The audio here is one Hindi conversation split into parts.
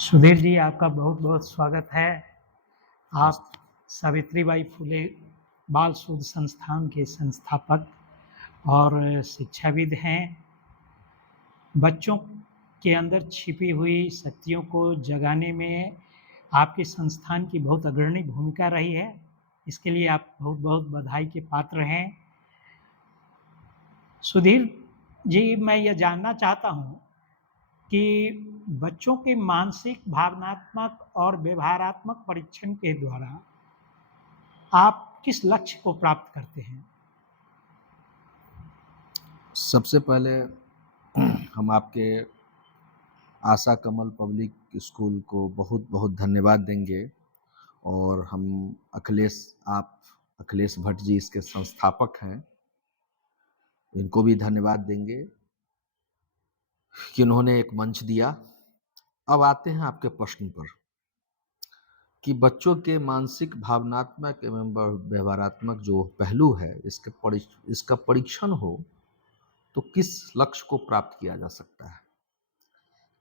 सुधीर जी, आपका बहुत-बहुत स्वागत है। आप नमस्ते। सावित्रीबाई फुले बाल शोध संस्थान के संस्थापक और शिक्षाविद हैं। बच्चों के अंदर छिपी हुई शक्तियों को जगाने में आपके संस्थान की बहुत अग्रणी भूमिका रही है। इसके लिए आप बहुत-बहुत बधाई के पात्र हैं। सुधीर जी, मैं यह जानना चाहता हूँ कि बच्चों के मानसिक, भावनात्मक और व्यवहारात्मक परीक्षण के द्वारा आप किस लक्ष्य को प्राप्त करते हैं? सबसे पहले हम आपके आशा कमल पब्लिक स्कूल को बहुत-बहुत धन्यवाद देंगे और हम आप अखिलेश भट्ट जी इसके संस्थापक हैं। इनको भी धन्यवाद देंगे कि उन्होंने एक मंच दिया। अब आते हैं आपके प्रश्न पर कि बच्चों के मानसिक, भावनात्मक एवं व्यवहारात्मक जो पहलू है, इसका परीक्षण हो, तो किस लक्ष्य को प्राप्त किया जा सकता है?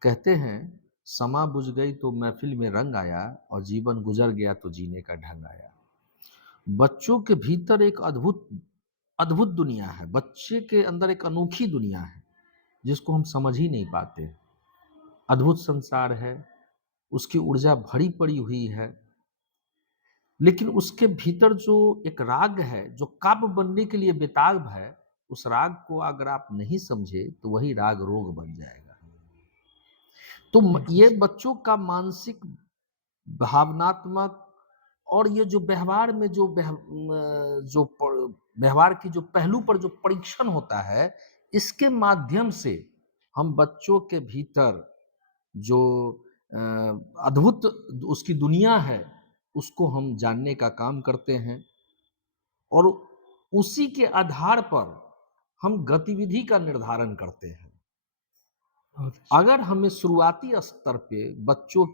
कहते हैं समा बुझ गई तो महफिल में रंग आया और जीवन गुजर गया तो जीने का ढंग आया। बच्चों के भीतर एक अद्भुत अद्भुत दुनिया है। बच्चे के अंदर एक अनोखी दुनिया है जिसको हम समझ ही नहीं पाते। अद्भुत संसार है, उसकी ऊर्जा भरी पड़ी हुई है, लेकिन उसके भीतर जो एक राग है जो काव्य बनने के लिए बेताब है, उस राग को अगर आप नहीं समझे तो वही राग रोग बन जाएगा। तो बिल्कुल ये सही। बच्चों का मानसिक, भावनात्मक और ये जो व्यवहार में व्यवहार की जो पहलू पर जो परीक्षण होता है, इसके माध्यम से हम बच्चों के भीतर जो अ, अद्भुत उसकी दुनिया है, उसको हम जानने का काम करते हैं और उसी के आधार पर हम गतिविधि का निर्धारण करते हैं। बहुत अच्छा। अगर हमें शुरुआती स्तर पे बच्चों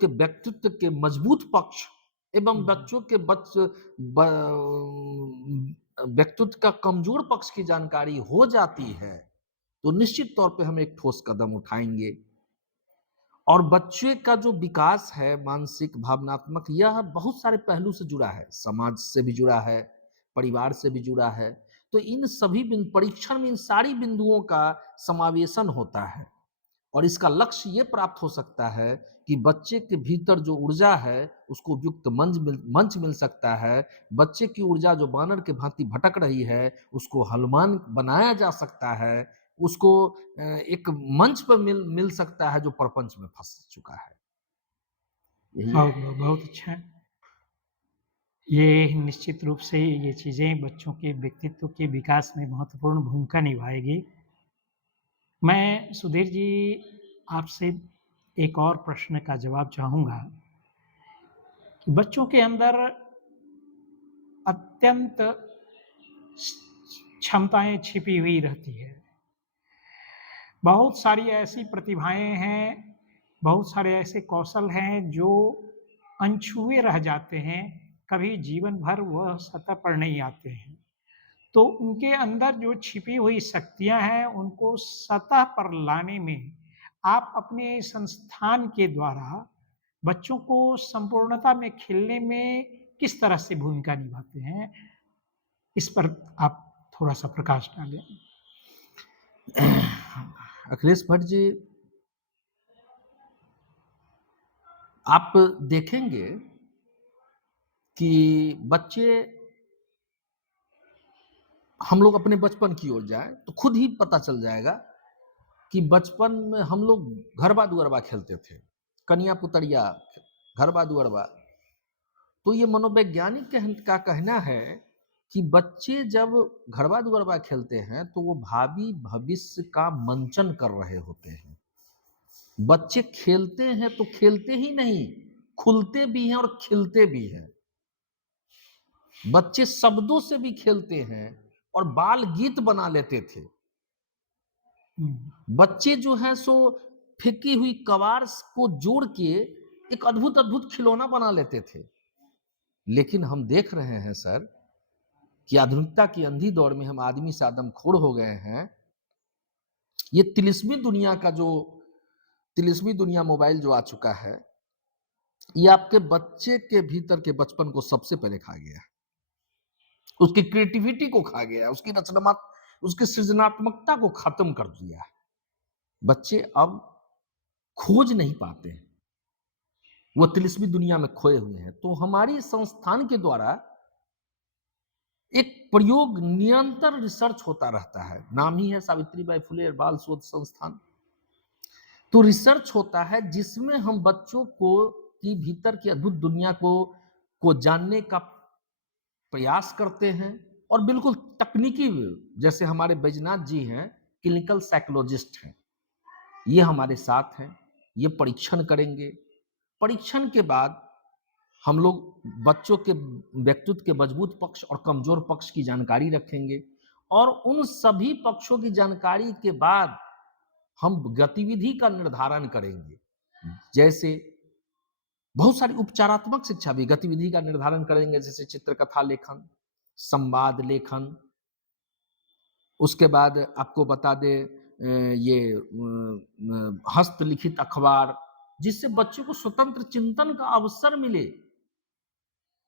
के व्यक्तित्व के मजबूत पक्ष एवं हुँ, बच्चों के व्यक्तित्व का कमजोर पक्ष की जानकारी हो जाती है, तो निश्चित तौर पे हम एक ठोस कदम उठाएंगे। और बच्चे का जो विकास है मानसिक, भावनात्मक, यह बहुत सारे पहलू से जुड़ा है, समाज से भी जुड़ा है, परिवार से भी जुड़ा है। तो इन सभी परीक्षण में इन सारी बिंदुओं का समावेशन होता है और इसका लक्ष्य ये प्राप्त हो सकता है कि बच्चे के भीतर जो ऊर्जा है उसको उपयुक्त मंच मिल सकता है। बच्चे की ऊर्जा जो बानर के भांति भटक रही है उसको हलवान बनाया जा सकता है। उसको एक मंच पर मिल सकता है जो प्रपंच में फंस चुका है। यही बहुत बहुत बहुत अच्छा है। ये निश्चित रूप से ये चीज़ें बच्चों के व्यक्तित्व के विकास में महत्वपूर्ण भूमिका निभाएगी। मैं सुधीर जी आपसे एक और प्रश्न का जवाब चाहूँगा कि बच्चों के अंदर अत्यंत क्षमताएँ छिपी हुई रहती है। बहुत सारी ऐसी प्रतिभाएँ हैं, बहुत सारे ऐसे कौशल हैं जो अनछुए रह जाते हैं, कभी जीवन भर वह सतह पर नहीं आते हैं। तो उनके अंदर जो छिपी हुई शक्तियाँ हैं, उनको सतह पर लाने में आप अपने संस्थान के द्वारा बच्चों को संपूर्णता में खिलने में किस तरह से भूमिका निभाते हैं? इस पर आप थोड़ा-सा प्रकाश डालें। अखिलेश भट्ट जी, आप देखेंगे कि बच्चे, हम लोग अपने बचपन की ओर जाएं तो खुद ही पता चल जाएगा कि बचपन में हम लोग घरबा दुअरबा खेलते थे, कन्या पुतरिया, घरबा दुअरबा। तो ये मनोवैज्ञानिक का कहना है कि बच्चे जब घरबा दुअरबा खेलते हैं तो वो भावी भविष्य का मंचन कर रहे होते हैं। बच्चे खेलते हैं तो खेलते ही नहीं, खुलते भी हैं और खिलते भी हैं। बच्चे शब्दों से भी खेलते हैं और बाल गीत बना लेते थे। हुँ, बच्चे जो हैं सो फेंकी हुई कबाड़ को जोड़ के एक अद्भुत अद्भुत खिलौना बना लेते थे। लेकिन हम देख रहे हैं सर कि आधुनिकता की अंधी दौड़ में हम आदमी से आदमखोर हो गए हैं। ये तिलिस्मी दुनिया का जो तिलिस्मी दुनिया मोबाइल जो आ चुका है, ये आपके बच्चे के भीतर के बचपन को सबसे पहले खा गया। उसकी क्रिएटिविटी को खा गया, उसकी सृजनात्मकता को खत्म कर दिया है। बच्चे अब खोज नहीं पाते हैं, वो तिलिस्मी दुनिया में खोए हुए हैं। तो हमारी संस्थान के द्वारा एक प्रयोग निरंतर रिसर्च होता रहता है, नाम ही है सावित्रीबाई फुले बाल शोध संस्थान। तो रिसर्च होता है जिसमें हम बच्चों को की भीतर की अद्भुत दुनिया को जानने का प्रयास करते हैं, और बिल्कुल तकनीकी, जैसे हमारे बैजनाथ जी हैं, क्लिनिकल साइकोलॉजिस्ट हैं, ये हमारे साथ हैं, ये परीक्षण करेंगे। परीक्षण के बाद हम लोग बच्चों के व्यक्तित्व के मजबूत पक्ष और कमजोर पक्ष की जानकारी रखेंगे, और उन सभी पक्षों की जानकारी के बाद हम गतिविधि का निर्धारण करेंगे। जैसे बहुत सारी उपचारात्मक शिक्षा भी गतिविधि का निर्धारण करेंगे, जैसे चित्रकथा लेखन, संवाद लेखन। उसके बाद आपको बता दे ये हस्तलिखित अखबार, जिससे बच्चों को स्वतंत्र चिंतन का अवसर मिले।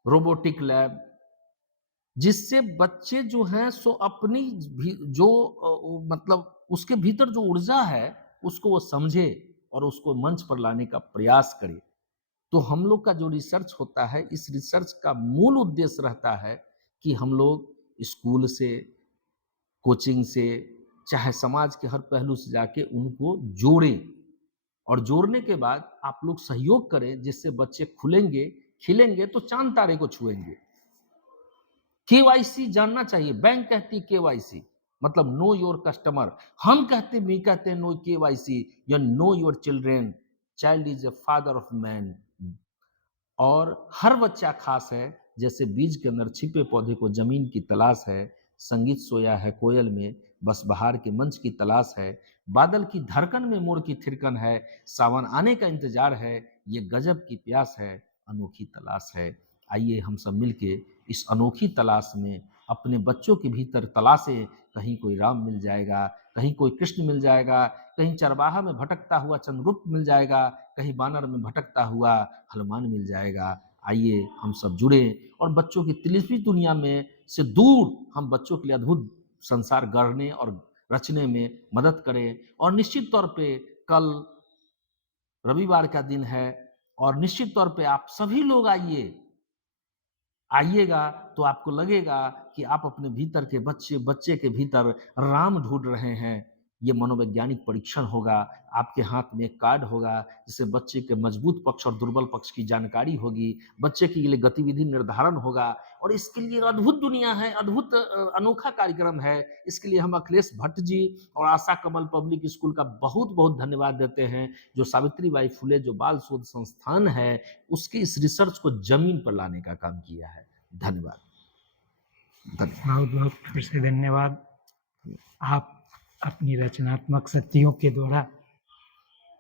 रोबोटिक लैब, जिससे बच्चे जो हैं सो अपनी जो मतलब उसके भीतर जो ऊर्जा है उसको वो समझे और उसको मंच पर लाने का प्रयास करे। तो हम लोग का जो रिसर्च होता है, इस रिसर्च का मूल उद्देश्य रहता है कि हम लोग स्कूल से, कोचिंग से, चाहे समाज के हर पहलू से जाके उनको जोड़ें, और जोड़ने के बाद आप लोग सहयोग करें, जिससे बच्चे खुलेंगे, खिलेंगे तो चांद तारे को छुएंगे। केवाईसी जानना चाहिए। बैंक कहती केवाईसी मतलब नो योर कस्टमर, हम कहते हैं नो केवाईसी या know your children, child is a father of man. और हर बच्चा खास है, जैसे बीज के अंदर छिपे पौधे को जमीन की तलाश है, संगीत सोया है कोयल में, बस बहार के मंच की तलाश है, बादल की धड़कन में मोर की थिरकन है, सावन आने का इंतजार है, ये गजब की प्यास है, अनोखी तलाश है। आइए हम सब मिलके इस अनोखी तलाश में अपने बच्चों के भीतर तलाशें, कहीं कोई राम मिल जाएगा, कहीं कोई कृष्ण मिल जाएगा, कहीं चरवाहा में भटकता हुआ चंद्रगुप्त मिल जाएगा, कहीं बानर में भटकता हुआ हनुमान मिल जाएगा। आइए हम सब जुड़े और बच्चों की तिलिस्मी दुनिया में से दूर हम बच्चों के लिए अद्भुत संसार गढ़ने और रचने में मदद करें। और निश्चित तौर पे कल रविवार का दिन है, और निश्चित तौर पे आप सभी लोग आइएगा तो आपको लगेगा कि आप अपने भीतर के बच्चे के भीतर राम ढूंढ रहे हैं। ये मनोवैज्ञानिक परीक्षण होगा, आपके हाथ में एक कार्ड होगा जिससे बच्चे के मजबूत पक्ष और दुर्बल पक्ष की जानकारी होगी, बच्चे के लिए गतिविधि निर्धारण होगा, और इसके लिए अद्भुत दुनिया है, अद्भुत अनोखा कार्यक्रम है। इसके लिए हम अखिलेश भट्ट जी और आशा कमल पब्लिक स्कूल का बहुत बहुत धन्यवाद देते हैं, जो सावित्रीबाई फुले जो बाल शोध संस्थान है उसके इस रिसर्च को जमीन पर लाने का काम किया है। धन्यवाद। बहुत बहुत फिर से धन्यवाद। आप अपनी रचनात्मक शक्तियों के द्वारा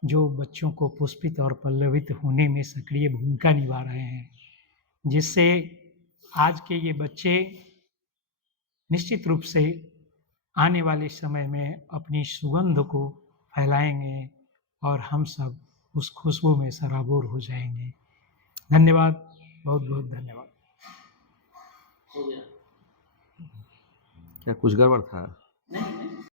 जो बच्चों को पुष्पित और पल्लवित होने में सक्रिय भूमिका निभा रहे हैं, जिससे आज के ये बच्चे निश्चित रूप से आने वाले समय में अपनी सुगंध को फैलाएंगे और हम सब उस खुशबू में सराबोर हो जाएंगे। धन्यवाद, बहुत बहुत धन्यवाद। क्या कुछ गड़बड़ था?